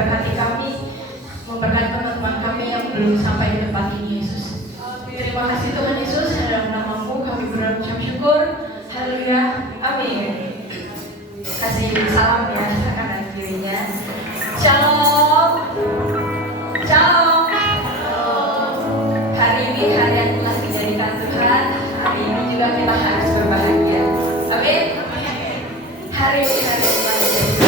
memberkati kami, memberkati teman-teman kami yang belum sampai di tempat ini, Yesus. Terima kasih Tuhan Yesus, dalam nama-Mu kami berucap syukur. Haleluya, amin. Kasih salam ya kanan kirinya. Shalom, shalom. Hari ini hari yang telah dijadikan Tuhan. Hari ini juga kita harus berbahagia. Amin. Hari ini hari yang telah dijadikan.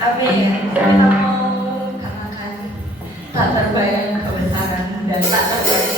Amin. Kita mau katakan tak terbayang kebesaran dan tak terbayang.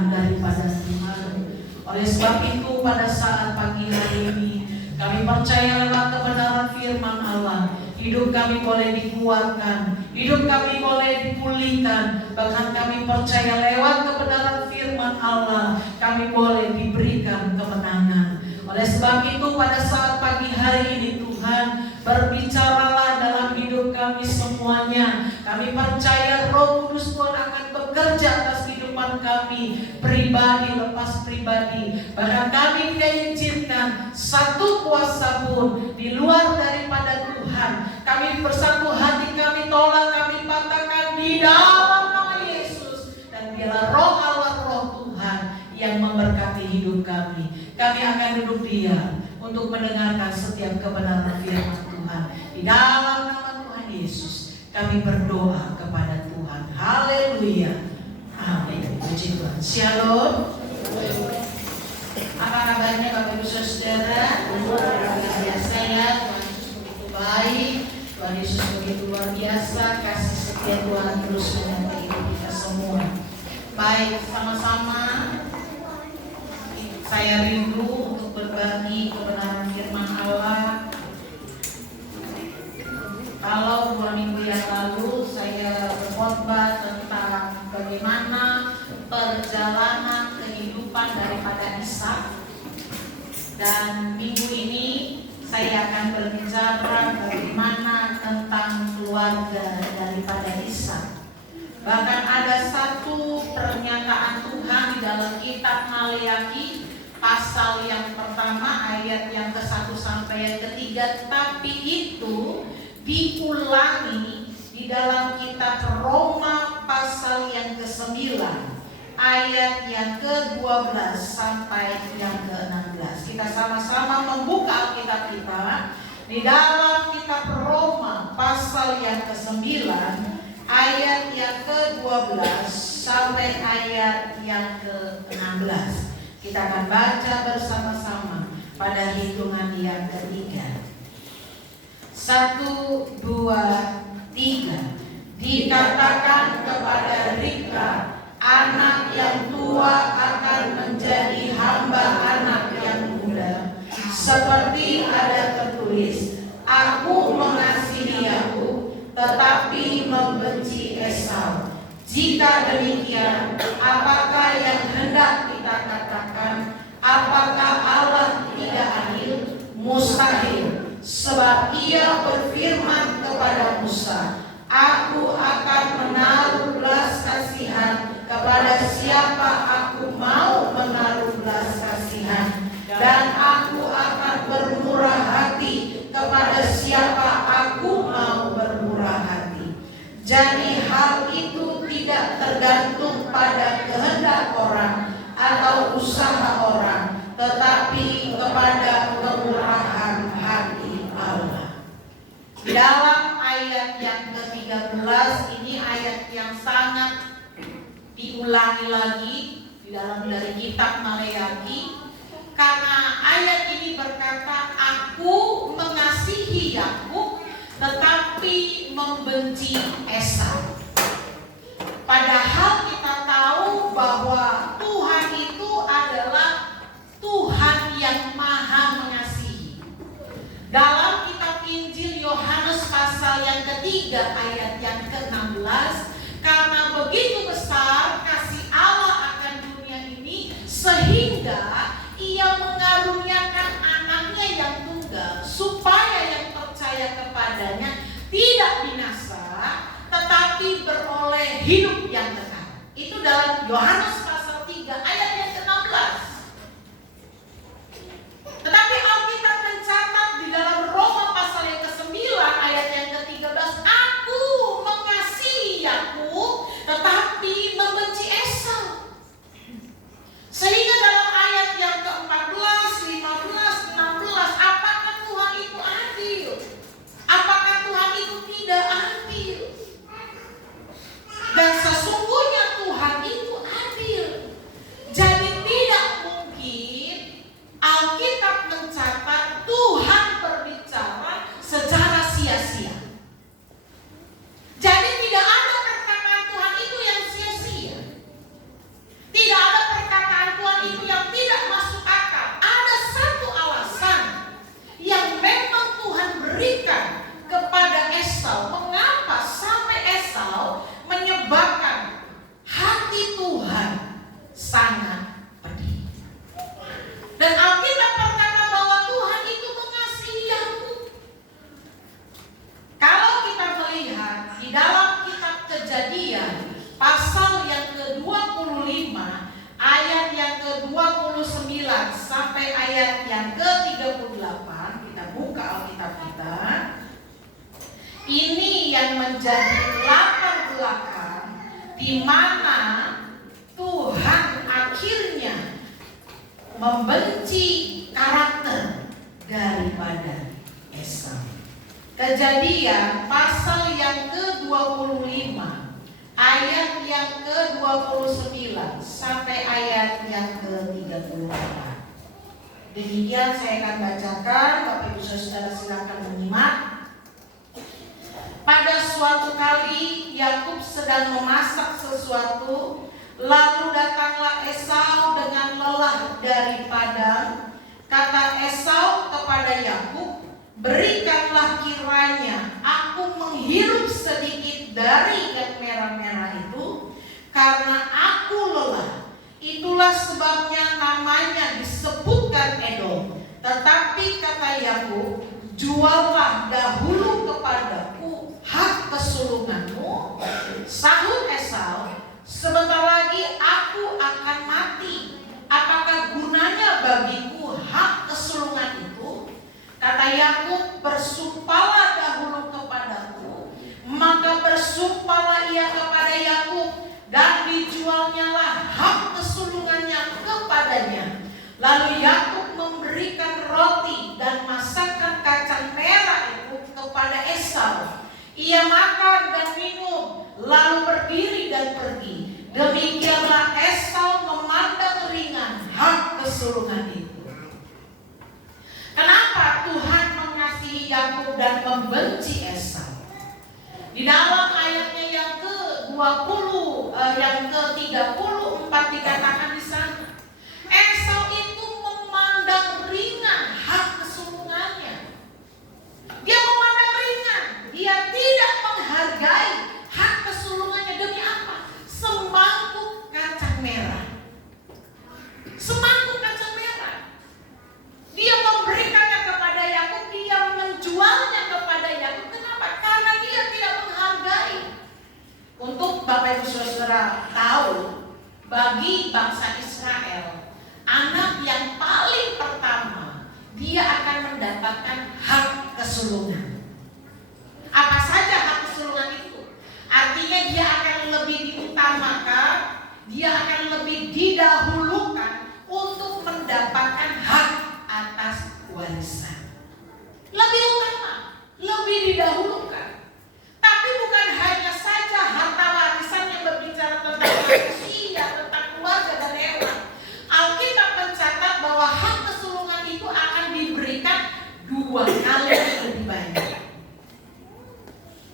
Tuhan daripada Tuhan. Oleh sebab itu pada saat pagi hari ini kami percaya lewat kebenaran firman Allah, hidup kami boleh dikuatkan, hidup kami boleh dipulihkan. Bahkan kami percaya lewat kebenaran firman Allah kami boleh diberikan kemenangan. Oleh sebab itu pada saat pagi hari ini Tuhan, berbicaralah dalam hidup kami semuanya. Kami percaya Roh Kudus Tuhan akan bekerja atas kehidupan kami, pribadi lepas pribadi. Bahkan kami tidak izinkan satu kuasa pun di luar daripada Tuhan. Kami bersatu hati, kami tolak, kami patahkan di dalam nama Yesus. Dan biarlah Roh Allah, Roh Tuhan yang memberkati hidup kami. Kami akan duduk diam untuk mendengarkan setiap kebenaran firman Tuhan. Di dalam nama Tuhan Yesus kami berdoa kepada Tuhan. Haleluya. Amin. Puji Tuhan. Shalom. Apa kabarnya Bapak Ibu Saudara? Luar biasa ya. Tuhan Yesus begitu baik. Tuhan Yesus begitu luar biasa. Kasih setia Tuhan terus menyertai hidup kita semua. Baik, sama-sama saya rindu untuk berbagi kebenaran firman Allah. Kalau 2 minggu yang lalu saya berkhotbah tentang bagaimana perjalanan kehidupan daripada Ishak, dan minggu ini saya akan berbicara bagaimana tentang keluarga daripada Ishak. Bahkan ada satu pernyataan Tuhan di dalam kitab Maleakhi pasal yang pertama ayat yang ke-1 sampai yang ke-3, tapi itu diulangi di dalam kitab Roma pasal yang ke-9 ayat yang ke-12 sampai yang ke-16. Kita sama-sama membuka Alkitab kita di dalam kitab Roma pasal yang ke-9 ayat yang ke-12 sampai ayat yang ke-16. Kita akan baca bersama-sama pada hitungan yang ketiga. 1, 2, 3. Dikatakan kepada Ribka, anak yang tua akan menjadi hamba anak yang muda. Seperti ada tertulis, aku mengasihi Yakub, tetapi membenci Esau. Jika demikian, apakah yang hendak kita katakan? Apakah Allah tidak adil? Mustahil. Sebab ia berfirman kepada Musa, aku akan menaruh belas kasihan kepada siapa aku mau menaruh belas kasihan, dan aku akan bermurah hati kepada siapa aku mau bermurah hati. Jadi hal itu tidak tergantung pada kehendak orang atau usaha orang, tetapi kepada kemurahan hati Allah. Dalam ayat yang ke-13 ini ayat yang sangat diulangi lagi di dalam dari kitab Maleakhi, karena ayat ini berkata, aku mengasihi Yakub tetapi membenci Esau. Padahal kita tahu bahwa Tuhan itu adalah Tuhan yang maha mengasihi. Dalam kitab Injil Yohanes pasal yang ketiga ayat yang ke-16, karena begitu besar kasih Allah akan dunia ini sehingga ia mengaruniakan anaknya yang tunggal, supaya yang percaya kepadanya tidak binasa, tetapi beroleh hidup yang kekal. Itu dalam Yohanes pasal 3 ayat yang ke-16. Tetapi Alkitab mencatat di dalam Roma pasal yang ke-9 ayat yang ke-13, aku mengasihi Yakub tetapi membenci Esau. Sehingga dalam ayat yang ke-14, 15, 16, apakah Tuhan itu adil? Apakah Tuhan itu tidak adil? Dan sesungguhnya Tuhan itu adil. yang ke-38, kita buka Alkitab kita. Ini yang menjadi latar belakang di mana Tuhan akhirnya membenci karakter daripada Esau. Kejadian pasal yang ke-25 ayat yang ke-29 sampai ayat yang ke-34. Demikian saya akan bacakan, Bapak Ibu Saudara silakan menyimak. Pada suatu kali Yakub sedang memasak sesuatu, lalu datanglah Esau dengan lelah dari padang. Kata Esau kepada Yakub, berikanlah kiranya aku menghirup sedikit dari yang merah-merah itu, karena aku lelah. Itulah sebabnya namanya disebutkan Edom. Tetapi kata Yakub, juallah dahulu kepadaku hak kesulunganmu. Sahut Esau, sebentar lagi aku akan mati. Apakah gunanya bagiku hak kesulungan itu? Kata Yakub, bersumpahlah dahulu kepadaku. Maka bersumpahlah ia kepada Yakub, dan dijualnyalah hak kesulungannya kepadanya. Lalu Yakub memberikan roti dan masakan kacang merah itu kepada Esau. Ia makan dan minum, lalu berdiri dan pergi. Demikianlah Esau memandang ringan hak kesulungan itu. Kenapa Tuhan mengasihi Yakub dan membenci Esau? Di dalam ayatnya yang ke-20, yang ke-34 dikatakan di sana, Esau itu memandang ringan hak kesulungannya. Dia memandang ringan, dia tidak menghargai hak kesulungannya. Demi apa? Semangkuk kacang merah. Semangkuk kacang merah. Dia memberikannya kepada Yakub, dia menjualnya kepada Yakub. Kenapa? Karena dia tidak menghargai. Untuk Bapak Ibu Saudara tahu, bagi bangsa Israel, anak yang paling pertama dia akan mendapatkan hak kesulungan. Apa saja hak kesulungan itu? Artinya dia akan lebih diutamakan, dia akan lebih didahulukan untuk mendapatkan hak atas warisan. Lebih utama, lebih didahulukan. Tapi bukan hanya saja harta warisan yang berbicara tentang manusia, tentang keluarga dan hewan. Alkitab mencatat bahwa hak kesulungan itu akan diberikan 2 kali lebih banyak.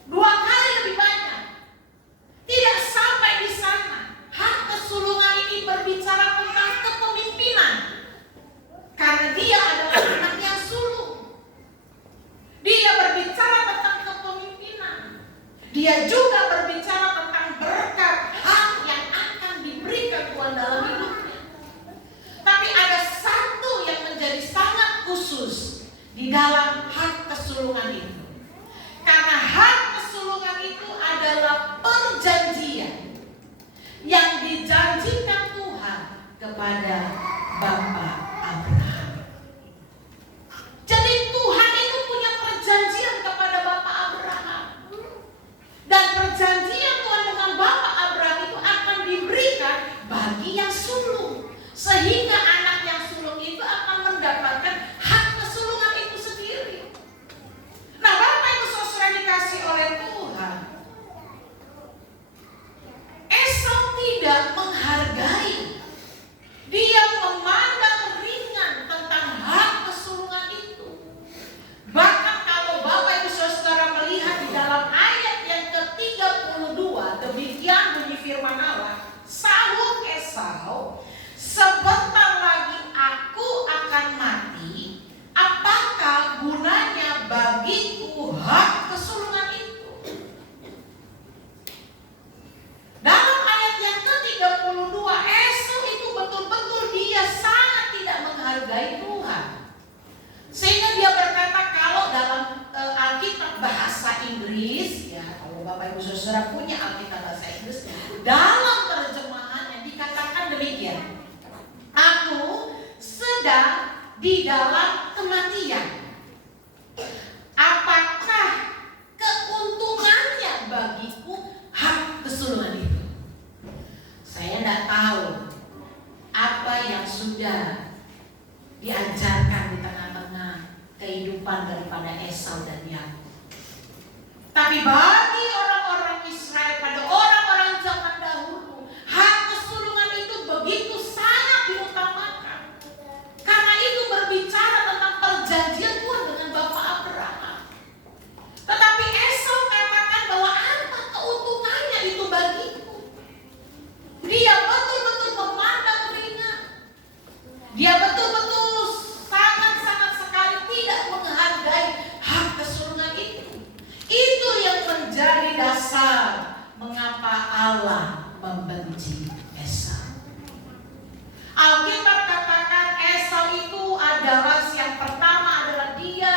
2 kali lebih banyak. Tidak sampai di sana. Hak kesulungan ini berbicara tentang kepemimpinan. Karena dia adalah anak yang sulung. Dia berbicara tentang kepemimpinan. Dia juga berbicara tentang berkat, hak yang akan diberikan Tuhan dalam hidupnya. Tapi ada satu yang menjadi sangat khusus di dalam hak kesulungan itu. Karena hak kesulungan itu adalah perjanjian yang dijanjikan Tuhan kepada Bapa Abraham. Jadi Tuhan itu punya perjanjian kepada Bapa Abraham. Dan perjanjian Tuhan dengan Bapa Abraham itu akan diberikan bagi yang sulung. Sehingga anak yang sulung itu akan mendapatkan hak kesulungan itu sendiri. Nah, Bapak Ibu Saudara dikasih oleh Tuhan, Esau tidak menghargai. Dia memandang ringan tentang hak kesulungan itu. Bahkan kalau Bapak Ibu Saudara melihat di dalam ayat yang ke-32, demikian bunyi firman Allah, sahut Esau, sebentar lagi aku akan mati. Apakah gunanya bagiku hak kesulungan itu? Dalam ayat yang ke-32, Esau itu betul-betul dia sangat tidak menghargai Tuhan. Sehingga dia berkata, kalau dalam Alkitab bahasa Inggris, ya kalau Bapak Ibu Saudara punya Alkitab bahasa Inggris, dalam terjemahannya dikatakan demikian. Aku sedang di dalam kematian. Apakah keuntungannya bagiku hak kesulungan itu? Saya tidak tahu apa yang sudah diajarkan di tengah-tengah kehidupan daripada Esau dan Yakub. Tapi bagi orang-orang Israel pada orang-orang zaman dahulu, hak kesulungan itu begitu sangat diutamakan. Karena itu berbicara tentang perjanjian Tuhan dengan Bapak Abraham. Tetapi Esau katakan bahwa apa keuntungannya itu bagiku. Dia betul-betul memandang ringan. Dia betul-betul sangat-sangat sekali tidak menghargai hak kesulungan itu. Itu yang menjadi dasar mengapa Allah membenci Esau. Alkitab katakan Esau itu adalah yang pertama adalah dia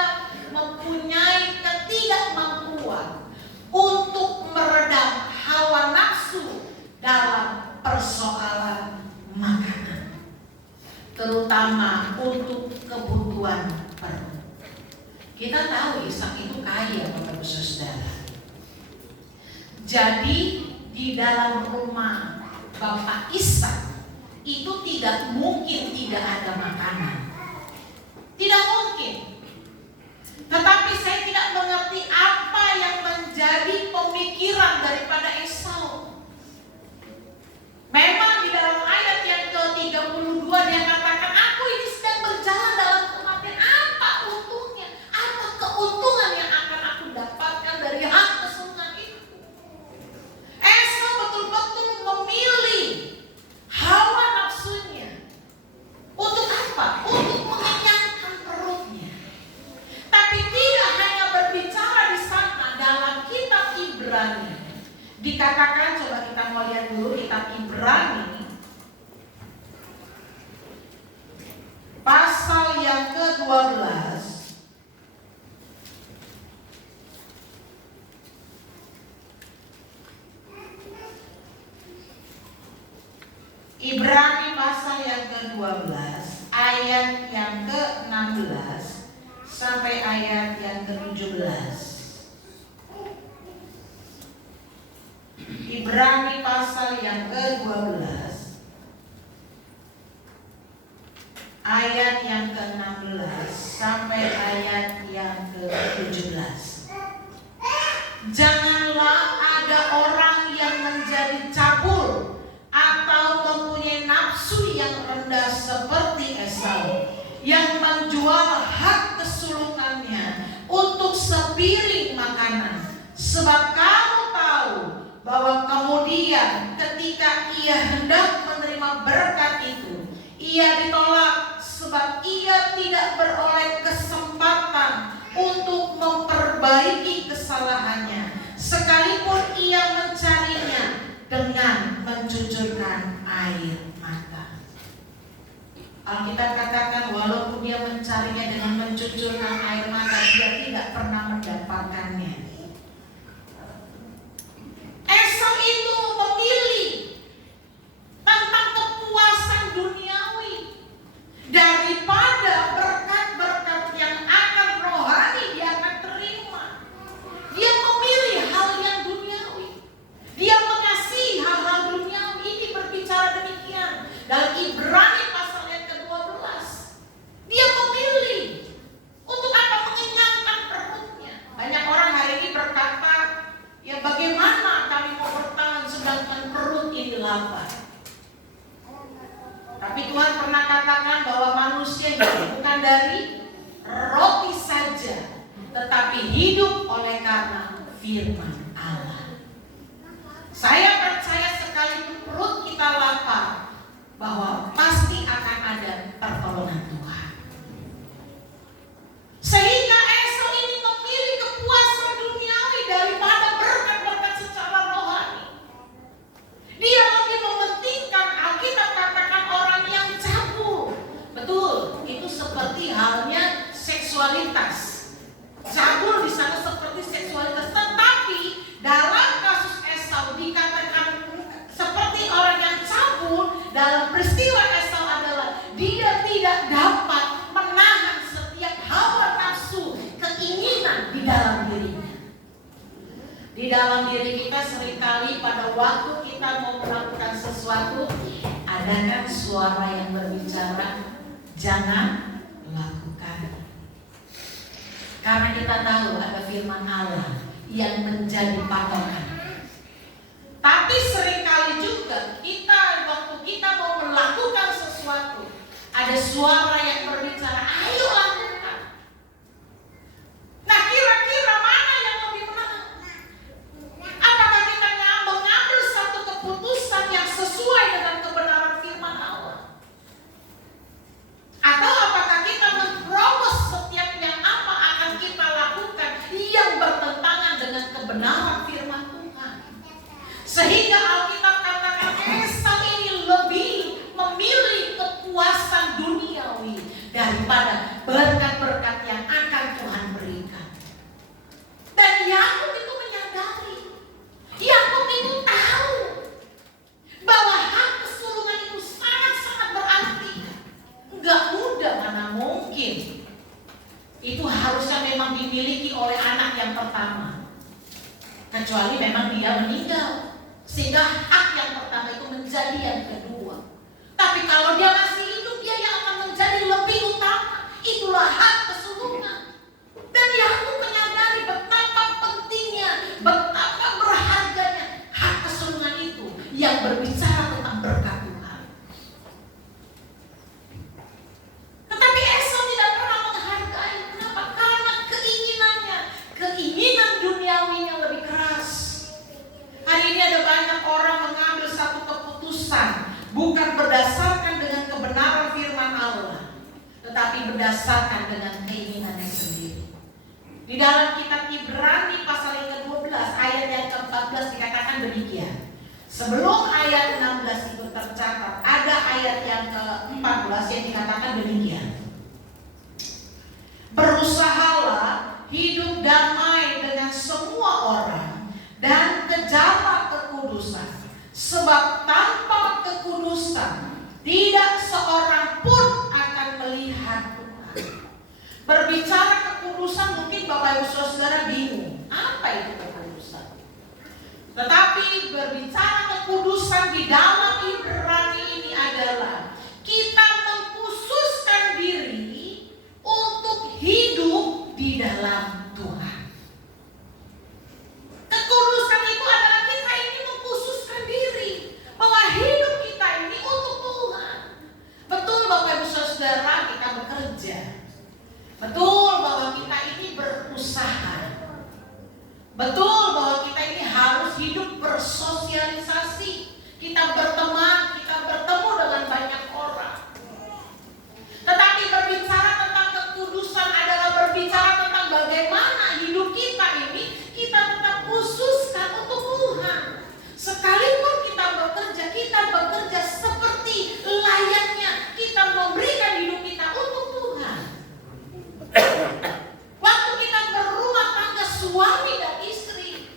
mempunyai ketidakmampuan untuk meredam hawa nafsu dalam persoalan makanan, terutama untuk kebutuhan perut. Kita tahu Ishak itu kaya, Bapak Ibu Saudara. Jadi di dalam rumah Bapak Ishak itu tidak mungkin tidak ada makanan. Tidak mungkin. Tetapi saya tidak mengerti apa yang menjadi pemikiran daripada Esau. Memang di dalam ayat yang ke-32 dia katakan, aku ini sedang berjalan dalam kematian. Apa untungnya? Apa keuntungan yang akan aku dapatkan dari hak kesulungan itu? Esau betul-betul memilih hawa nafsunya. Untuk apa? Untuk mengenyangkan perutnya. Tapi tidak hanya berbicara di sana, dalam kitab Ibrani dikatakan, coba kita mau lihat dulu kitab Ibrani pasal yang ke-12 Ibrani pasal yang ke-12 ayat yang ke-16 sampai ayat yang ke-17. Ibrani pasal yang ke-12 ayat yang ke-16 sampai ayat yang ke-17. Janganlah ada orang yang menjadi cabul atau mempunyai nafsu yang rendah seperti Esau, yang menjual hak kesulungannya untuk sepiring makanan. Sebab kamu tahu bahwa kemudian ketika ia hendak menerima berkat itu, ia ditolak sebab ia tidak beroleh kesempatan untuk memperbaiki kesalahannya, sekalipun ia mencarinya dengan mencucurkan air mata. Alkitab katakan walaupun dia mencarinya dengan mencucurkan air mata, dia tidak pernah mendapatkannya. Esau itu memilih tentang kepuasan duniawi daripada berkat-berkat yang akan rohani dia akan terima. Dia memilih hal yang duniawi. Dia mengasihi hal-hal duniawi. Ini berbicara demikian dalam Ibrani pasal yang ke-12. Dia memilih untuk apa? Mengenyangkan perutnya. Banyak orang hari ini berkata, ya bagaimana kami mau bertahan sedangkan perut ini lapar. Tapi Tuhan pernah katakan bahwa manusia hidup bukan dari roti saja, tetapi hidup oleh karena firman Allah. Saya percaya sekalipun perut kita lapar, bahwa pasti akan ada pertolongan Tuhan. Sehingga Esau ini memilih kepuasan duniawi daripada berkat-berkat secara rohani. Dia lebih mementingkan, Alkitab katakan, orang yang cabul. Betul, itu seperti halnya seksualitas. Cabul di sana seperti seksualitas. Tetapi dalam kasus Esau dikatakan seperti orang yang cabul. Dalam peristiwa Esau adalah dia tidak di dalam diri kita seringkali pada waktu kita mau melakukan sesuatu, ada kan suara yang berbicara, jangan lakukan. Karena kita tahu ada firman Allah yang menjadi patokan. Tapi seringkali juga kita waktu kita mau melakukan sesuatu, ada suara yang berbicara, ayo lakukan. Nah, kira-kira mana yang lebih benar? Apakah kita mengambil satu keputusan yang sesuai dengan kebenaran firman Allah? Atau apakah kita menerobos setiap yang apa akan kita lakukan yang bertentangan dengan kebenaran firman Tuhan? Sehingga Alkitab katakan Esau ini lebih memilih kepuasan duniawi daripada berkat-berkat yang akan Tuhan berikan. Dan Yakub itu menyadari, Yakub itu tahu bahwa hak kesulungan itu sangat-sangat berarti. Enggak mudah, mana mungkin. Itu harusnya memang dimiliki oleh anak yang pertama. Kecuali memang dia meninggal, sehingga hak yang pertama itu menjadi yang kedua. Tapi kalau dia masih hidup, dia yang akan menjadi lebih utama. Itulah hak kesulungan. Dan Yakub menyadari betapa pentingnya, betapa berharganya hak kesulungan itu yang berbicara tentang berkat Tuhan. Tetapi Esau tidak pernah menghargai. Kenapa? Karena keinginannya, keinginan duniawinya lebih keras. Hari ini ada banyak orang mengambil satu keputusan bukan berdasarkan dengan kebenaran firman Allah, tetapi berdasarkan dengan keinginannya sendiri. Di dalam kitab Ibrani pasal yang ke-12 ayat yang ke-14 dikatakan demikian. Sebelum ayat 16 itu tercatat, ada ayat yang ke-14 yang dikatakan demikian. Berusahalah hidup damai dengan semua orang dan kejarlah kekudusan, sebab tanpa kekudusan tidak seorang pun akan melihat Tuhan. Berbicara kekudusan, mungkin Bapak Ibu Saudara bingung, apa itu kekudusan? Tetapi berbicara kekudusan di dalam Ibrani ini adalah kita mengkhususkan diri untuk hidup di dalam Tuhan. Kekudusan itu adalah kita ini mengkhususkan diri bahwa hidup kita ini untuk Tuhan. Betul Bapak Ibu Saudara, kita bekerja. Betul bahwa kita ini berusaha. Betul bahwa kita ini harus hidup bersosialisasi. Kita berteman, kita bertemu dengan banyak orang. Tetapi berbicara tentang kekudusan adalah berbicara tentang bagaimana hidup kita ini kita tetap khususkan untuk Tuhan. Sekalipun kita bekerja seperti layaknya kita memberikan hidup kita untuk Tuhan. Waktu kita berumah tangga suami dan istri,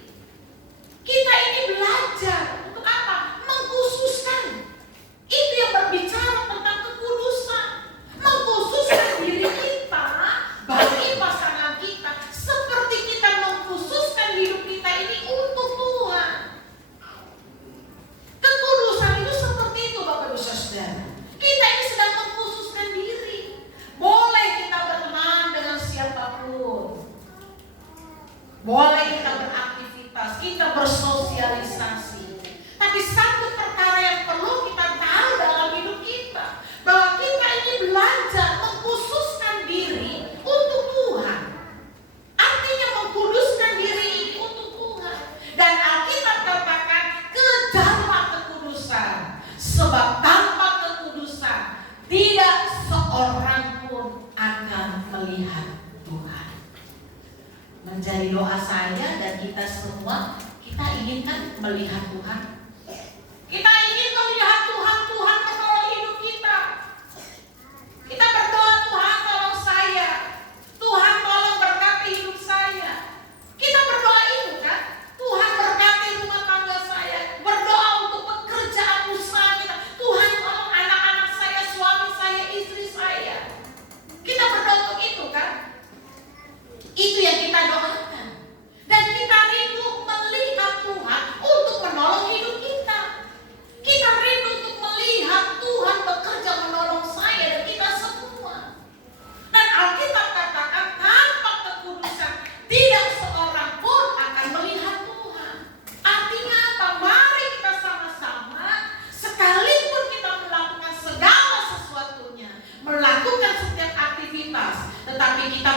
kita ini belajar untuk apa? Mengkhususkan. Itu yang berbicara tentang kekudusan. Mengkhususkan diri kita bagi pasangan kita, seperti kita mengkhususkan hidup kita ini untuk Tuhan. Kekudusan itu seperti itu Bapak Ibu Saudara. Kita ini sedang mengkhususkan diri. Boleh kita berteman dengan siapapun. Boleh kita beraktivitas, kita bersosialisasi. Tapi satu perkara yang perlu kita tahu dalam hidup kita, bahwa kita ini belajar mengkhususkan diri untuk Tuhan. Artinya mengkuduskan diri ini untuk Tuhan. Dan Alkitab katakan, kejarlah kekudusan, sebab tanpa kekudusan tidak seorang pun akan melihat Tuhan. Menjadi doa saya dan kita semua, kita inginkan melihat Tuhan. Kita ingin melihat Tuhan, Tuhan menolong hidup kita. Kita berdoa, Tuhan tolong saya, Tuhan tolong berkati hidup saya. Kita berdoa itu kan, Tuhan berkati rumah tangga saya. Berdoa untuk pekerjaan usaha kita, Tuhan tolong anak-anak saya, suami saya, istri saya. Kita berdoa untuk itu kan. Itu yang kita doakan. Dan kita rindu melihat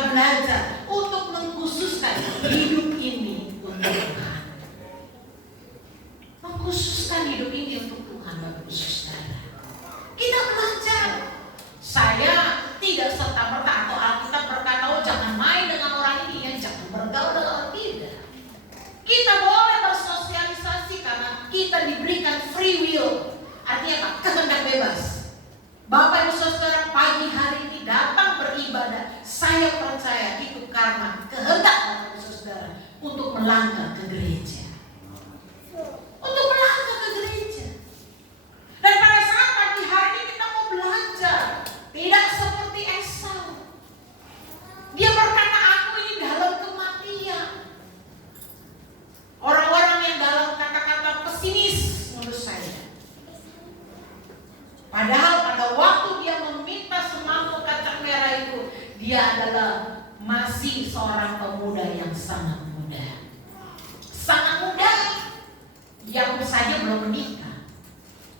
kita belajar untuk mengkhususkan hidup ini untuk Tuhan. Mengkhususkan hidup ini untuk Tuhan, Bapak Ibu Saudara. Kita belajar. Saya tidak serta-merta atau Alkitab berkata, oh jangan main dengan orang ini, ya jangan bergaul dengan orang tidak. Kita boleh bersosialisasi karena kita diberikan free will. Artinya apa? Kehendak bebas. Bapak Ibu Saudara pagi hari ini datang beribadah, saya percaya itu karena kehendak Bapak Ibu Saudara untuk melangkah ke gereja. Untuk melangkah ke gereja. Dan pada saat pagi hari ini kita mau belajar, tidak seperti Esau. Dia berkata, aku ini dalam kematian. Orang-orang yang dalam kata-kata pesimis menurut saya. Padahal pada waktu dia meminta semangkuk kacang merah itu, dia adalah masih seorang pemuda yang sangat muda. Sangat muda. Yakub saja belum menikah.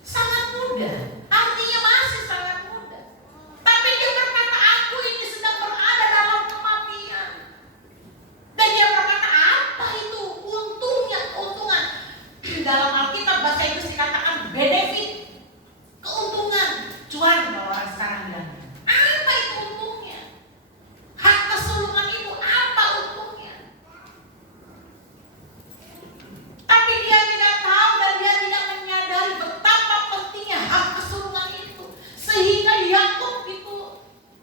Sangat muda. Artinya masih sangat muda. Tapi dia berkata, aku ini sedang berada dalam kematian. Dan dia berkata, apa itu untungnya, keuntungan? Dalam Alkitab bahasa Inggris dikatakan benefit. Keuntungan, cuan kalau orang sekarang bilang. Apa itu untungnya? Hak kesulungan itu apa untungnya? Tapi dia tidak tahu dan dia tidak menyadari betapa pentingnya hak kesulungan itu. Sehingga Yakub itu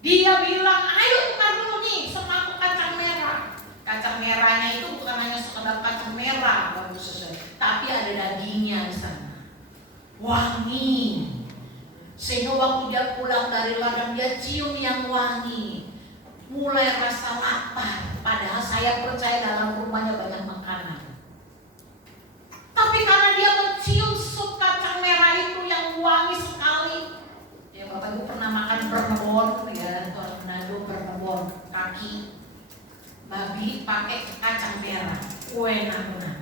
dia bilang, ayo tukar dulu nih semangkuk kacang merah. Kacang merahnya itu bukan hanya sekedar kacang merah, Bapak Saudara, tapi ada dagingnya di sana. Wangi. Sehingga waktu dia pulang dari ladang dia cium yang wangi. Mulai rasa lapar. Padahal saya percaya dalam rumahnya banyak makanan. Tapi karena dia mencium sup kacang merah itu yang wangi sekali. Ya Bapak Ibu pernah makan bernebon ya, Tuan Manado bernebon kaki babi pakai kacang merah. Enak banget.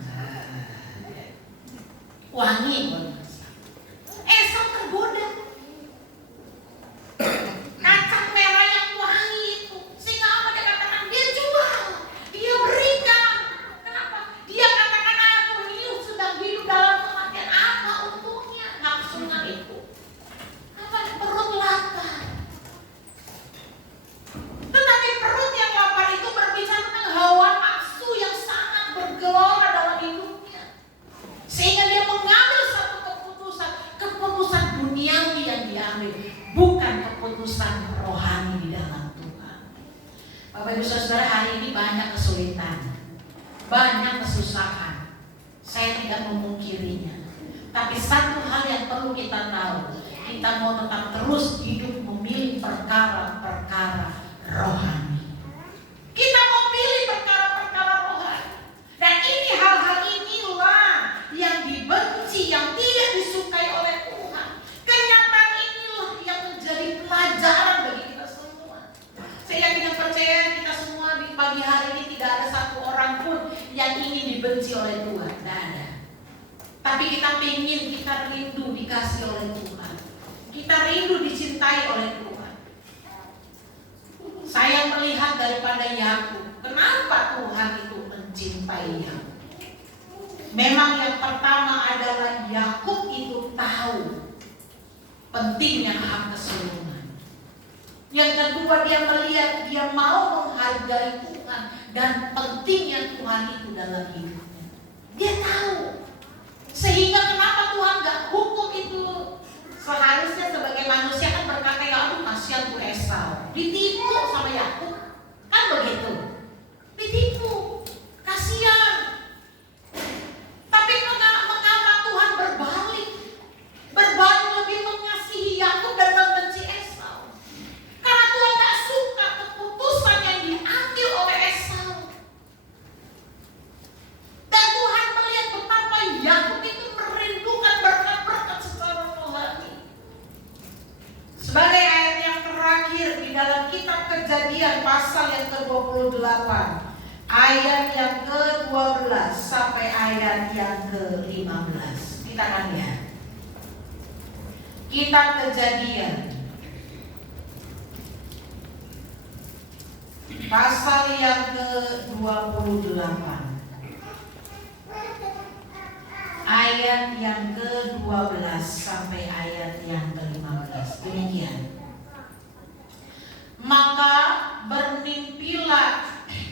Wangi banget. Esau tergoda. Kacang merah yang wangi itu. Sehingga apa dia katakan? Dia jual. Dia berikan. Kenapa? Dia katakan, aku ini sedang hidup dalam kematian. Apa untungnya? Nafsunya itu. Apa? Perut lapar. Tetapi perut yang lapar itu berbicara tentang hawa nafsu yang sangat bergelora dalam hidupnya. Sehingga dia mengambil satu keputusan duniawi yang diambil, bukan keputusan rohani di dalam Tuhan. Bapak Ibu Saudara, hari ini banyak kesulitan, banyak kesusahan. Saya tidak memungkirinya. Tapi satu hal yang perlu kita tahu, kita mau tetap terus hidup memilih perkara-perkara rohani. Kita mau pilih perkara-perkara rohani. Dan ini hal-hal inilah yang dibenci, yang tidak disukai oleh Tuhan. Kenyataan inilah yang menjadi pelajaran bagi kita semua. Saya yakin dan percaya kita semua di pagi hari ini tidak ada satu orang pun yang ingin dibenci oleh Tuhan. Tidak ada. Tapi kita ingin, kita rindu dikasih oleh Tuhan. Kita rindu dicintai oleh Tuhan. Saya melihat daripada Yakub, kenapa Tuhan itu mencintai Yakub? Memang yang pertama adalah Yakub itu tahu pentingnya hak kesulungan. Yang kedua, dia melihat, dia mau menghargai Tuhan dan pentingnya Tuhan itu dalam hidupnya. Dia tahu. Sehingga kenapa Tuhan gak hukum itu? Seharusnya sebagai manusia kan berkata, ya aduh kasihan tuh Esau, ditipu sama Yakub, kan begitu? Ditipu, kasihan. Tapi mengapa Tuhan berbalik lebih mengasihi Yakub dan membenci Esau? Karena Tuhan tak suka keputusan yang diambil oleh Esau. Dan Tuhan melihat betapa Yakub itu merindukan berkat-berkat secara rohani. Sebagai ayat yang terakhir di dalam kitab Kejadian pasal yang ke-28, ayat yang ke-12 sampai ayat yang ke-15. Kita akan lihat. Kitab Kejadian pasal yang ke-28. Ayat yang ke-12 sampai ayat yang ke-15. Demikian. Maka bermimpilah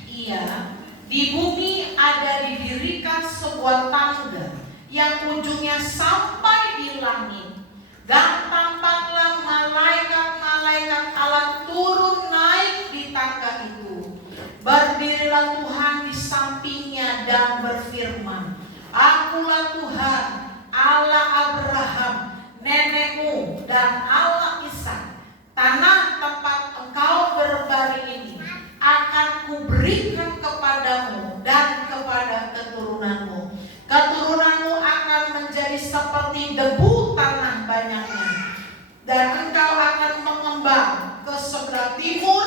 ia, di bumi ada didirikan sebuah tangga yang ujungnya sampai di langit, dan tampaklah malaikat-malaikat Allah turun naik di tangga itu. Berdirilah Tuhan di sampingnya dan berfirman, Akulah Tuhan, Allah Abraham, nenekmu, dan Allah Ishak. Tanah tempat engkau berbaring ini akan kuberikan kepadamu dan kepada keturunanmu. Keturunanmu akan menjadi seperti debu tanah banyaknya, dan engkau akan mengembang ke sebelah timur,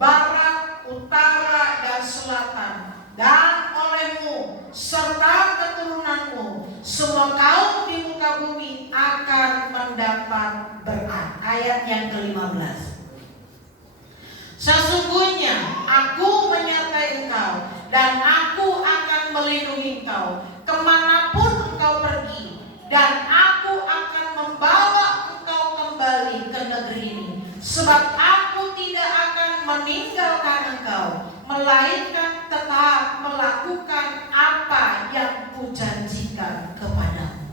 barat, utara, dan selatan. Dan olehmu serta keturunanmu semua kaum di muka bumi akan mendapat berkat. Ayat yang ke-15. Sesungguhnya aku menyertai engkau, dan aku akan melindungi engkau kemanapun engkau pergi, dan aku akan membawa engkau kembali ke negeri ini. Sebab aku tidak akan meninggalkan engkau, melainkan tetap melakukan apa yang kujanjikan kepadamu.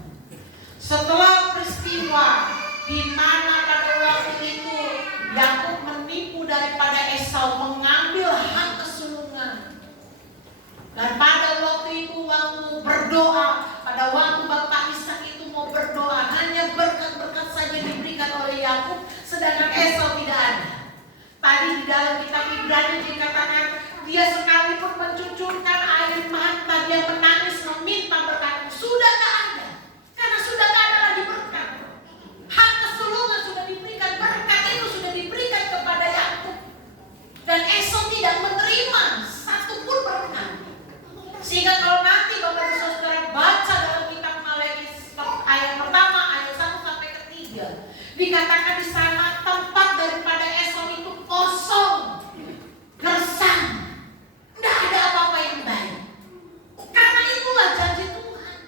Setelah peristiwa di mana pada waktu itu Yakub menipu daripada Esau, mengambil hak kesulungan, dan pada waktu itu waktu berdoa, pada waktu Bapak Ishak itu mau berdoa, hanya berkat-berkat saja diberikan oleh Yakub, sedangkan Esau tidak ada. Tadi di dalam kitab Ibrani dikatakan dia sekalipun mencucurkan air mata, dia menangis meminta berkat, sudah tak ada, karena sudah tak ada lagi berkat. Hak kesulungan sudah diberikan, berkat itu sudah diberikan kepada Yakub, dan Esau tidak menerima satupun berkat. Sehingga kalau nanti Bapak Ibu Saudara baca dalam kitab Maleakhi ayat pertama, ayat 1 sampai ke 3, dikatakan di sana tempat daripada Esau itu kosong, gersang, tidak ada apa-apa yang baik. Karena itulah janji Tuhan.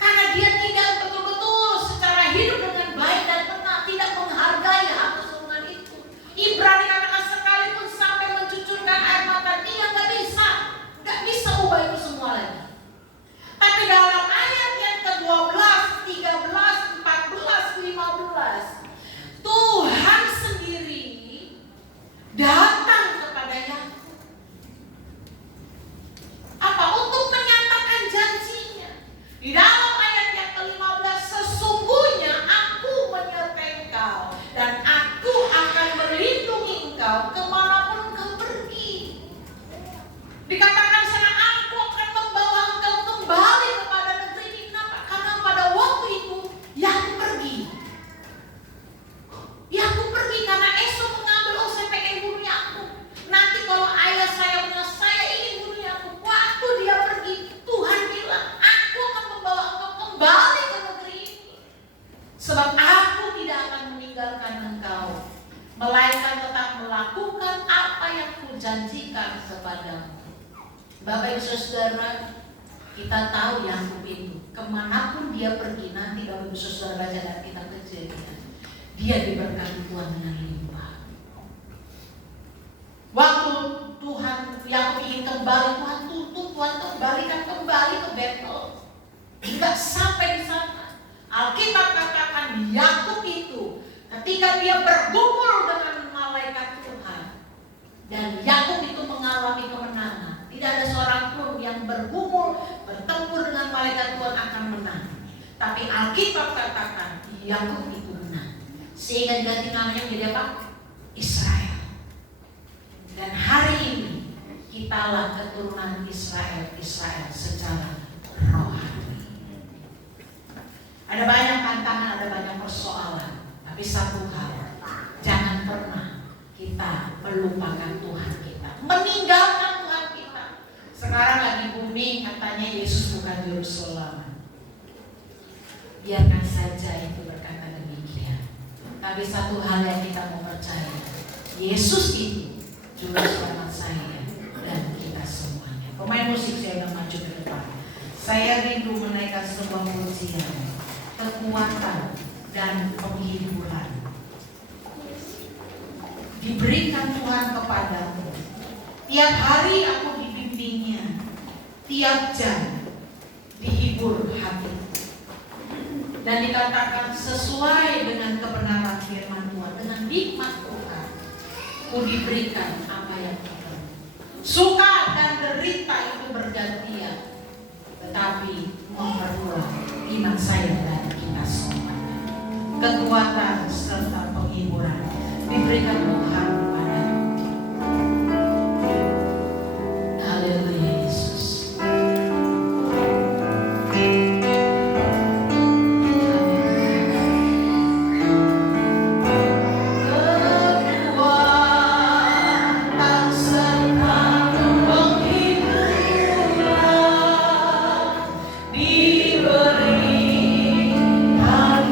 Karena dia tidak betul-betul secara hidup dengan baik dan benar, tidak menghargai hak kesulungan itu. Ibrani katakan sekalipun sampai mencucurkan air mata, dia nggak bisa ubah itu semua lagi. Tapi dalam ayat yang ke-12, 13, 14, 15, Tuhan sendiri datang kepada Yakub. Apa? Untuk menyatakan janjinya. Di dalam ayat yang ke-15, sesungguhnya aku menyertai engkau, dan aku akan melindungi engkau kemanapun engkau pergi. Dikatakan sana, aku akan membawa engkau kembali kepada negeri ini. Kenapa? Karena pada waktu itu Yakub pergi. Yakub pergi karena Esau mengambil, saya pengen bunuh Yakub. Nanti kalau ayah saya bilang saya ingin bunuh Yakub, waktu dia pergi, Tuhan bilang, aku akan membawa engkau kembali ke negeri ini. Sebab aku tidak akan meninggalkan engkau, melainkan tetap melakukan apa yang kujanjikan kepadamu. Bapak Ibu Saudara, kita tahu Yakub itu kemanapun dia pergi, nanti Bapak Ibu Saudara baca dalam kitab Kejadian, dia diberkati Tuhan dengan limpah. Waktu Tuhan Yakub ingin kembali, Tuhan tutup, Tuhan kembalikan kembali ke Betel. Tidak sampai di sana. Alkitab katakan Yakub itu ketika dia bergumul dengan malaikat Tuhan, dan Yakub itu mengalami kemenangan. Tidak ada seorang pun yang bergumul, bertempur dengan malaikat Tuhan akan menang. Tapi Alkitab katakan Yakub itu menang, sehingga diganti namanya menjadi apa? Israel. Dan hari ini kitalah keturunan Israel secara rohani. Ada banyak tantangan, ada banyak persoalan, tapi satu hal, jangan pernah kita melupakan Tuhan kita, meninggalkan Tuhan kita. Sekarang lagi booming katanya Yesus bukan juru selamat. Biarkan saja itu berkata demikian. Tapi satu hal yang kita mau percaya, Yesus itu Juru selamat saya dan kita semuanya. Pemain musik saya akan maju ke depan. Saya rindu menaikkan sebuah pujian, kekuatan dan penghiburan diberikan Tuhan kepadamu. Tiap hari aku dibimbingnya, tiap jam dihibur hati. Dan dikatakan sesuai dengan kebenaran firman Tuhan, dengan nikmat Tuhan, ku diberikan apa yang kau perlu. Suka dan derita itu bergantian, tetapi memperkuat iman saya dan kita semuanya. Kekuatan serta penghiburan diberikan Tuhan kepadamu. Haleluya Yesus. Kekuatan serta penghiburan diberikan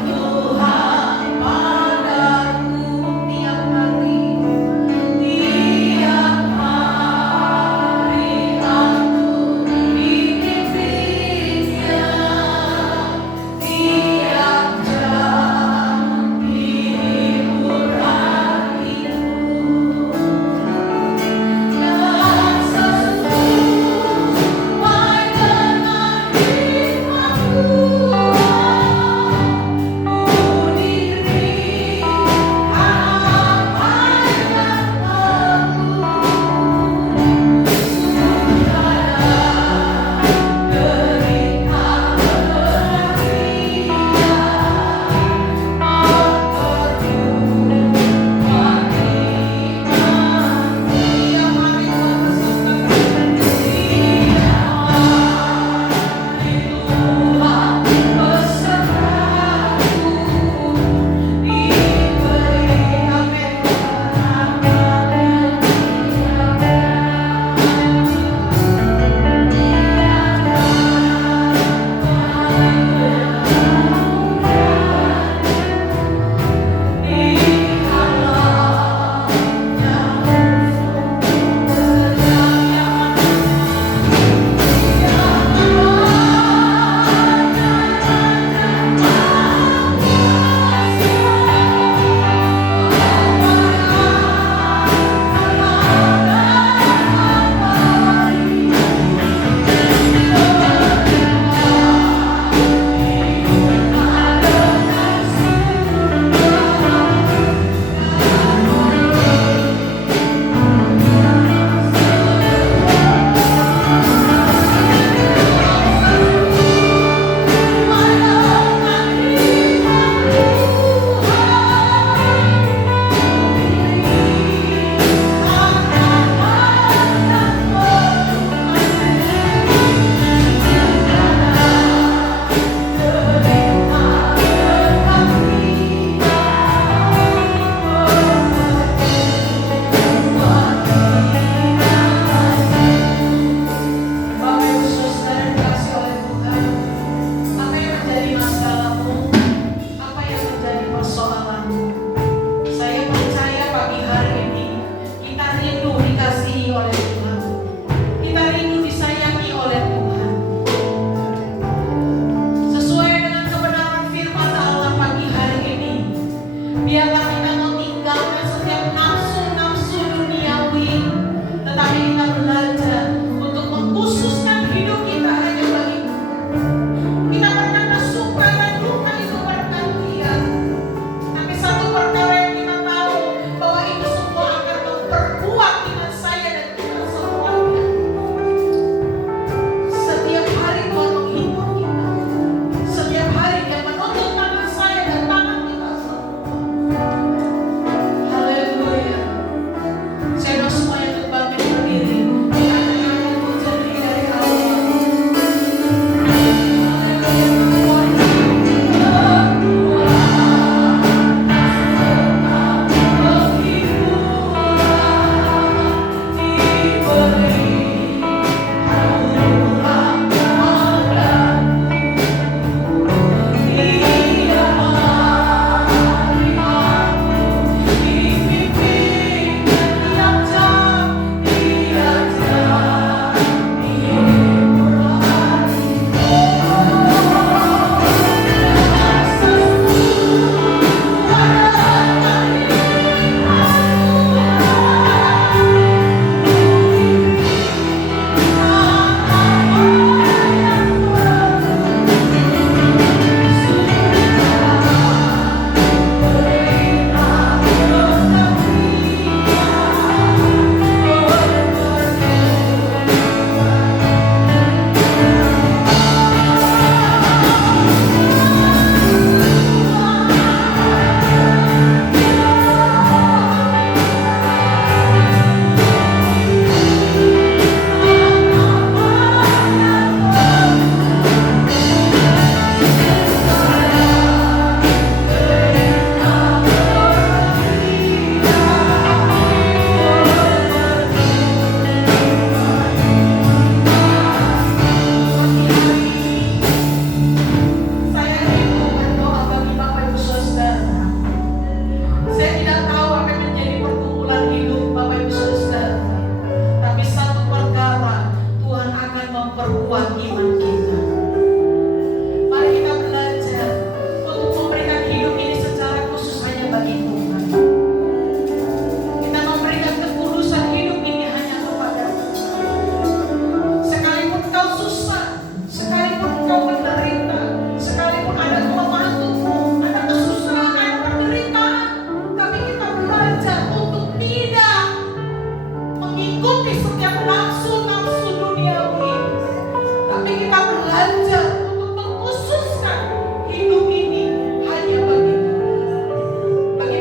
Tuhan padaku tiap hari. Tiap hari aku dibimbingnya, tiap jam dihibur hatiku. Dan sesuai dengan firman Tuhan, ku diberikan apa yang perlu. Bapak Ibu Saudara dikasih oleh Tuhan, apa yang menjadi masalahmu, apa yang menjadi persoalanmu, saya percaya pagi hari ini kita rindu dikasihi oleh Tuhan, kita rindu disayangi oleh Tuhan. Sesuai dengan kebenaran firman Allah pagi hari ini, biarlah kita meninggalkan setiap nafsu-nafsu duniawi, tetapi kita belajar untuk mengkhususkan hidup kita hanya bagi Tuhan. Kita berkata suka dan duka itu bergantian, tapi satu perkara yang kita tahu, bahwa itu semua akan memperkuat iman saya dan kita semuanya. Setiap hari Tuhan menghibur kita, setiap hari Dia menuntut tangan saya dan tangan kita semua. bagi Tuhan. Kita memberikan kekudusan hidup ini hanya kepada Tuhan. Sekalipun kau susah, sekalipun kau menderita, sekalipun ada kelemahan tubuh, ada kesusahan, ada penderitaan, tapi kita belajar untuk tidak mengikuti setiap nafsu-nafsu duniawi. Tapi kita belajar untuk mengkhususkan hidup ini hanya bagi Tuhan. Bagi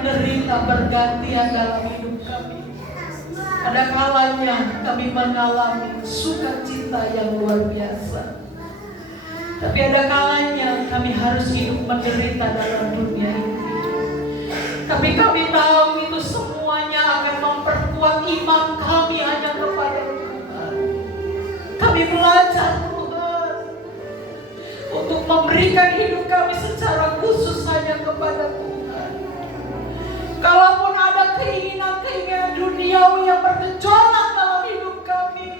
menderita bergantian dalam hidup kami. Ada kalanya kami mengalami sukacita yang luar biasa. Tapi ada kalanya kami harus hidup menderita dalam dunia ini. Tapi kami tahu itu semuanya akan memperkuat iman kami hanya kepada Tuhan. Kami belajar Tuhan untuk memberikan hidup kami secara khusus hanya kepada Tuhan. Kalaupun ada keinginan-keinginan duniawi yang bergejolak dalam hidup kami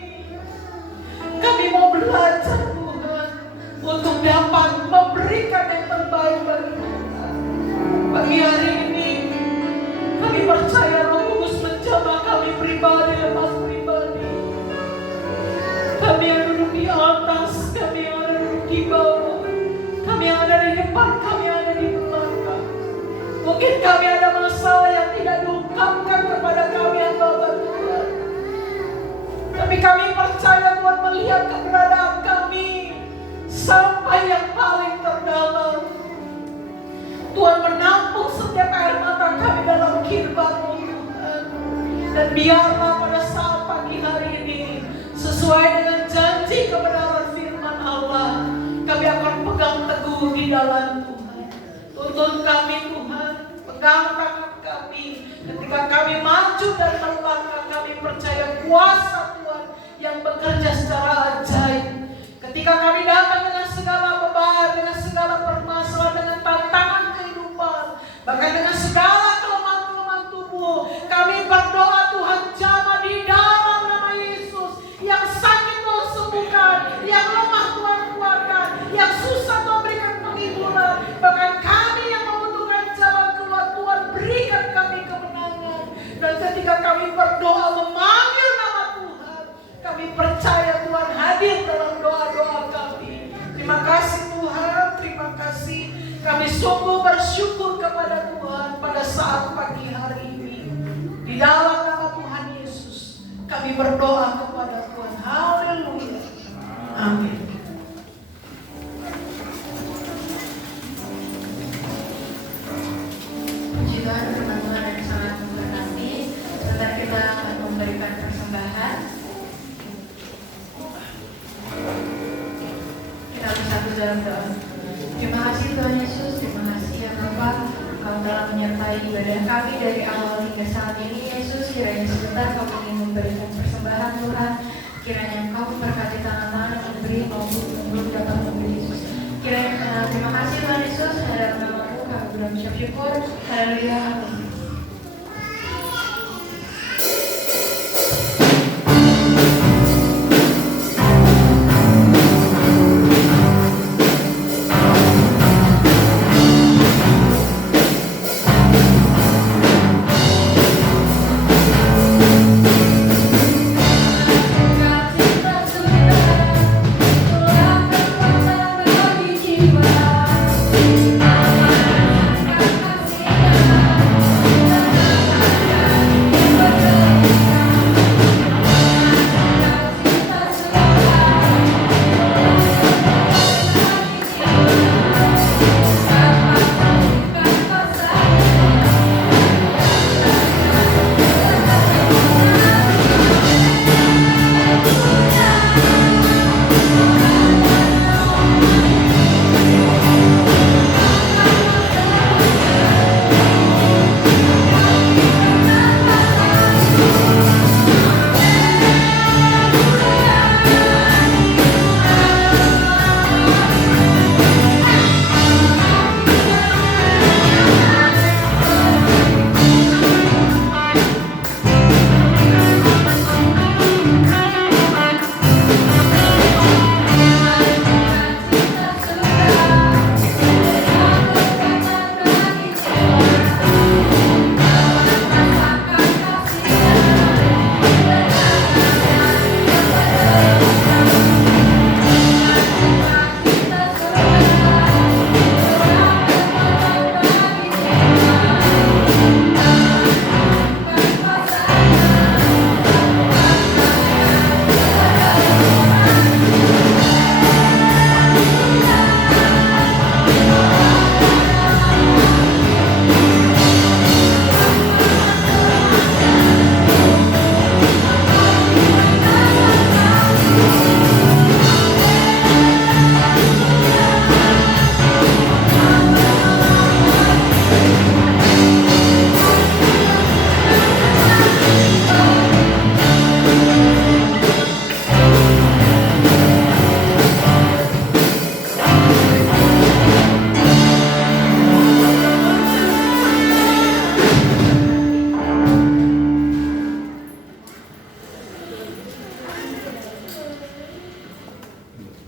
mau belajar Tuhan untuk dapat memberikan yang terbaik bagi Tuhan. Pagi hari ini kami percaya Roh Kudus menjamah kami pribadi lepas pribadi. Kami yang duduk di atas, kami yang ada di bawah, kami yang ada di depan, kami yang ada di belakang. Mungkin kami ada masalah yang tidak diungkapkan kepada kami yang Bapak Tuhan. Tapi kami percaya Tuhan melihat keberadaan kami sampai yang paling terdalam. Tuhan menampung setiap air mata kami dalam kehidupan-Mu Tuhan. Dan biarlah pada saat pagi hari ini sesuai dengan janji kebenaran firman Allah, kami akan pegang teguh di dalam Tuhan. Tuntun kami Tuhan, pegang tangan kami. Ketika kami maju dan melangkah, kami percaya kuasa Tuhan yang bekerja secara ajaib. Ketika kami datang dengan segala beban, dengan segala permasalahan, dengan tantangan kehidupan, bahkan dengan segala kelemahan-kelemahan tubuh, kami berdoa Tuhan jamah di dalam nama Yesus. Yang sakit Tuhan sembuhkan, yang lemah Tuhan kuatkan, yang susah Tuhan berikan penghiburan. Bahkan kami yang membutuhkan jalan keluar, Tuhan berikan kami kemenangan. Dan ketika kami berdoa memanggil nama Tuhan, kami percaya Tuhan hadir dalam doa-doa kami. Terima kasih Tuhan, terima kasih. Kami sungguh bersyukur kepada Tuhan pada saat pagi hari ini. Di dalam nama Tuhan Yesus, kami berdoa kepada Tuhan. Haleluya. Amin. Puji Tuhan, firman Tuhan yang sangat memberkati. Sebentar kita akan memberikan persembahan. Kita bersatu dalam doa. Terima kasih Tuhan Yesus, terima kasih ya Bapa, Kau telah menyertai ibadah kami dari awal hingga saat ini. Yesus, kiranya sebentar Kau ingin memberikan persembahan Tuhan. Kiranya Engkau memberkati tangan-tangan yang memberi maupun belum dapat memberi Yesus. Kiranya terima kasih Tuhan Yesus, dalam nama-Mu kami berucap syukur. Haleluya. Amin. Jiwa, kasih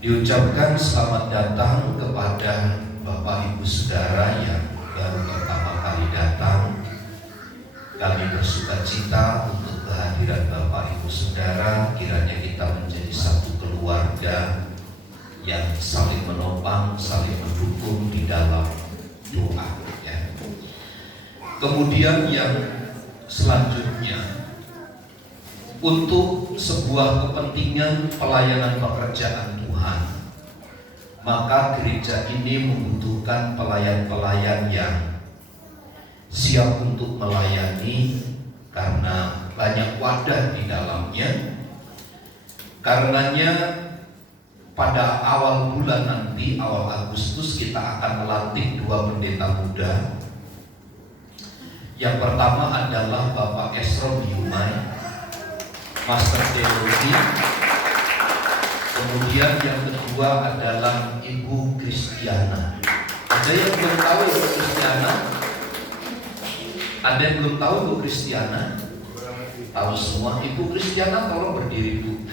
Diucapkan selamat datang kepada Bapak Ibu Saudara yang baru pertama kali datang. Kami bersuka cita untuk kehadiran Bapak Ibu Saudara. Kiranya kita menjadi satu keluarga yang saling menopang, saling mendukung di dalam doa, ya. Kemudian yang selanjutnya, untuk sebuah kepentingan pelayanan pekerjaan Tuhan, maka gereja ini membutuhkan pelayan-pelayan yang siap untuk melayani, karena banyak wadah di dalamnya. Karenanya pada awal bulan nanti, awal Agustus, kita akan melantik 2 pendeta muda. Yang pertama adalah Bapak Esrom Yumai, Master Teologi. Kemudian yang kedua adalah Ibu Kristiana. Ada yang belum tahu Ibu Kristiana? Ada yang belum tahu Ibu Kristiana? Tahu semua. Ibu Kristiana tolong berdiri dulu.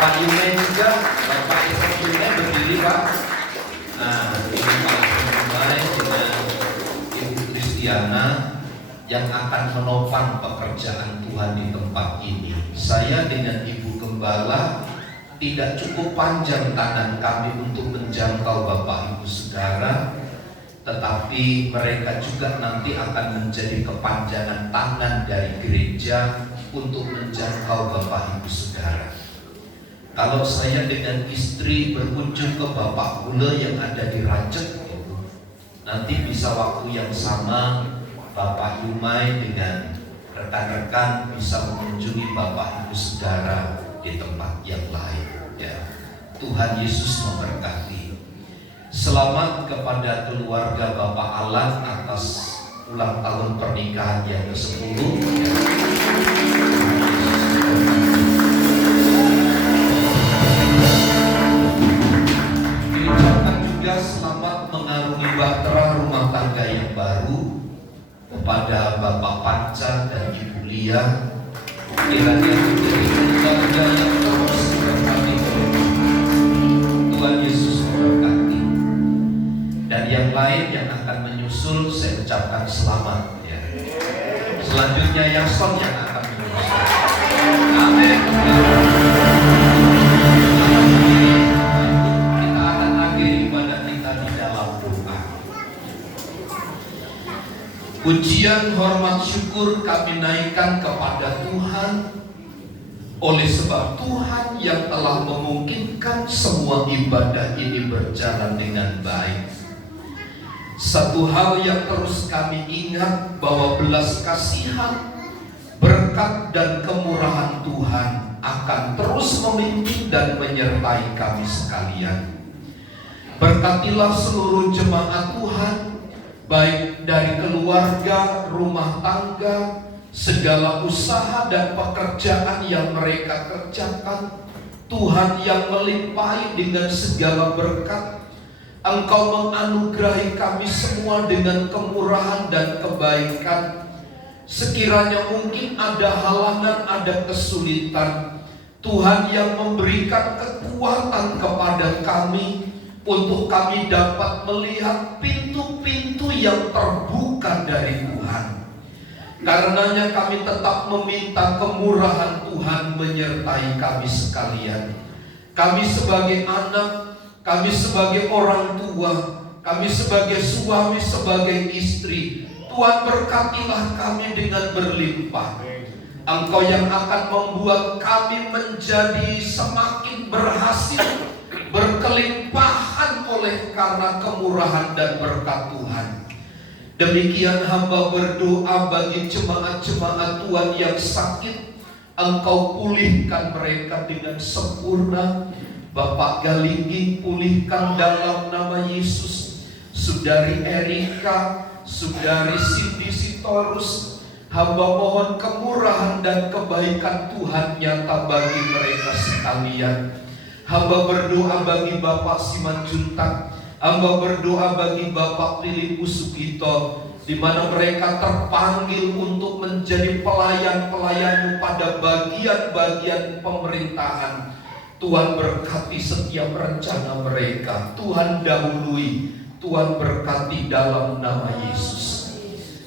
Pak Yumai juga, Bapak Esrom Yumai berdiri Pak. Nah, ini Pak Esrom Yumai dengan Ibu Kristiana yang akan menopang pekerjaan Tuhan di tempat ini. Saya dengan Ibu Gembala tidak cukup panjang tangan kami untuk menjangkau Bapak Ibu Saudara, tetapi mereka juga nanti akan menjadi kepanjangan tangan dari gereja untuk menjangkau Bapak Ibu Saudara. Kalau saya dengan istri berkunjung ke Bapak Gule yang ada di Racet, nanti bisa waktu yang sama Bapak Yumai dengan rekan-rekan bisa mengunjungi Bapak Ibu Saudara di tempat yang lain, ya. Tuhan Yesus memberkati. Selamat kepada keluarga Bapak Alan atas ulang tahun pernikahan yang ke-10, ya. Diucapkan juga selamat mengarungi bahtera rumah tangga yang baru kepada Bapak Panca dan Ibu Lia. Kiranya menjadi keluarga yang terus berkati. Tuhan Yesus memberkati. Dan yang lain yang akan menyusul, saya ucapkan selamat, ya. Selanjutnya Yason yang akan menyusul. Amin. Kita akan akhiri ibadah kita di dalam doa. Pujian, hormat, syukur kami naikkan kepada Tuhan, oleh sebab Tuhan yang telah memungkinkan semua ibadah ini berjalan dengan baik. Satu hal yang terus kami ingat, bahwa belas kasihan, berkat dan kemurahan Tuhan akan terus memimpin dan menyertai kami sekalian. Berkatilah seluruh jemaat Tuhan, baik dari keluarga, rumah tangga, segala usaha dan pekerjaan yang mereka kerjakan. Tuhan yang melimpahi dengan segala berkat, Engkau menganugerahi kami semua dengan kemurahan dan kebaikan. Sekiranya mungkin ada halangan, ada kesulitan, Tuhan yang memberikan kekuatan kepada kami untuk kami dapat melihat pintu-pintu yang terbuka dari Tuhan. Karenanya kami tetap meminta kemurahan Tuhan menyertai kami sekalian. Kami sebagai anak, kami sebagai orang tua, kami sebagai suami, sebagai istri, Tuhan berkatilah kami dengan berlimpah. Engkau yang akan membuat kami menjadi semakin berhasil, berkelimpahan oleh karena kemurahan dan berkat Tuhan. Demikian hamba berdoa bagi jemaat-jemaat Tuhan yang sakit, Engkau pulihkan mereka dengan sempurna. Bapak Galinggi, pulihkan dalam nama Yesus. Saudari Erika, Saudari Cindy Sitorus, hamba mohon kemurahan dan kebaikan Tuhan nyata bagi mereka sekalian. Hamba berdoa bagi Bapak Simanjuntak, hamba berdoa bagi Bapak Filipus Sugito, di mana mereka terpanggil untuk menjadi pelayan-pelayan-Mu pada bagian-bagian pemerintahan. Tuhan berkati setiap rencana mereka. Tuhan dahului, Tuhan berkati dalam nama Yesus.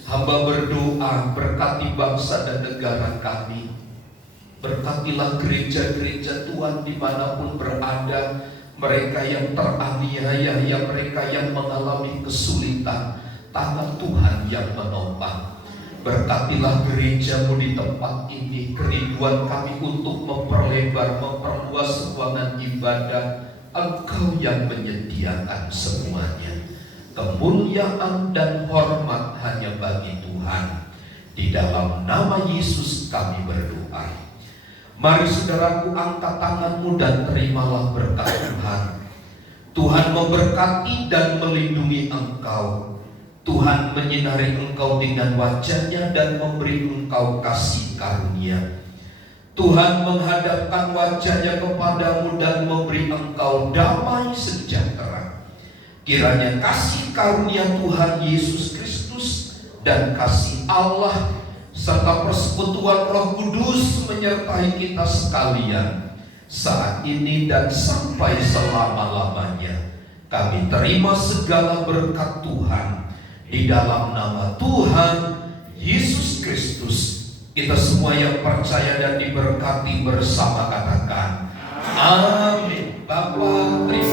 Hamba berdoa, berkati bangsa dan negara kami. Berkatilah gereja-gereja Tuhan dimanapun berada. Mereka yang teraniaya, yang mereka yang mengalami kesulitan, tangan Tuhan yang menopang. Berkatilah gerejamu di tempat ini. Kerinduan kami untuk memperlebar, memperluas ruangan ibadah, Engkau yang menyediakan semuanya. Kemuliaan dan hormat hanya bagi Tuhan. Di dalam nama Yesus kami berdoa. Mari saudaraku, angkat tanganmu dan terimalah berkat Tuhan. Tuhan memberkati dan melindungi engkau. Tuhan menyinari engkau dengan wajah-Nya dan memberi engkau kasih karunia. Tuhan menghadapkan wajah-Nya kepadamu dan memberi engkau damai sejahtera. Kiranya kasih karunia Tuhan Yesus Kristus dan kasih Allah serta persekutuan Roh Kudus menyertai kita sekalian saat ini dan sampai selama-lamanya. Kami terima segala berkat Tuhan di dalam nama Tuhan Yesus Kristus. Kita semua yang percaya dan diberkati bersama katakan amin. Bapa, terima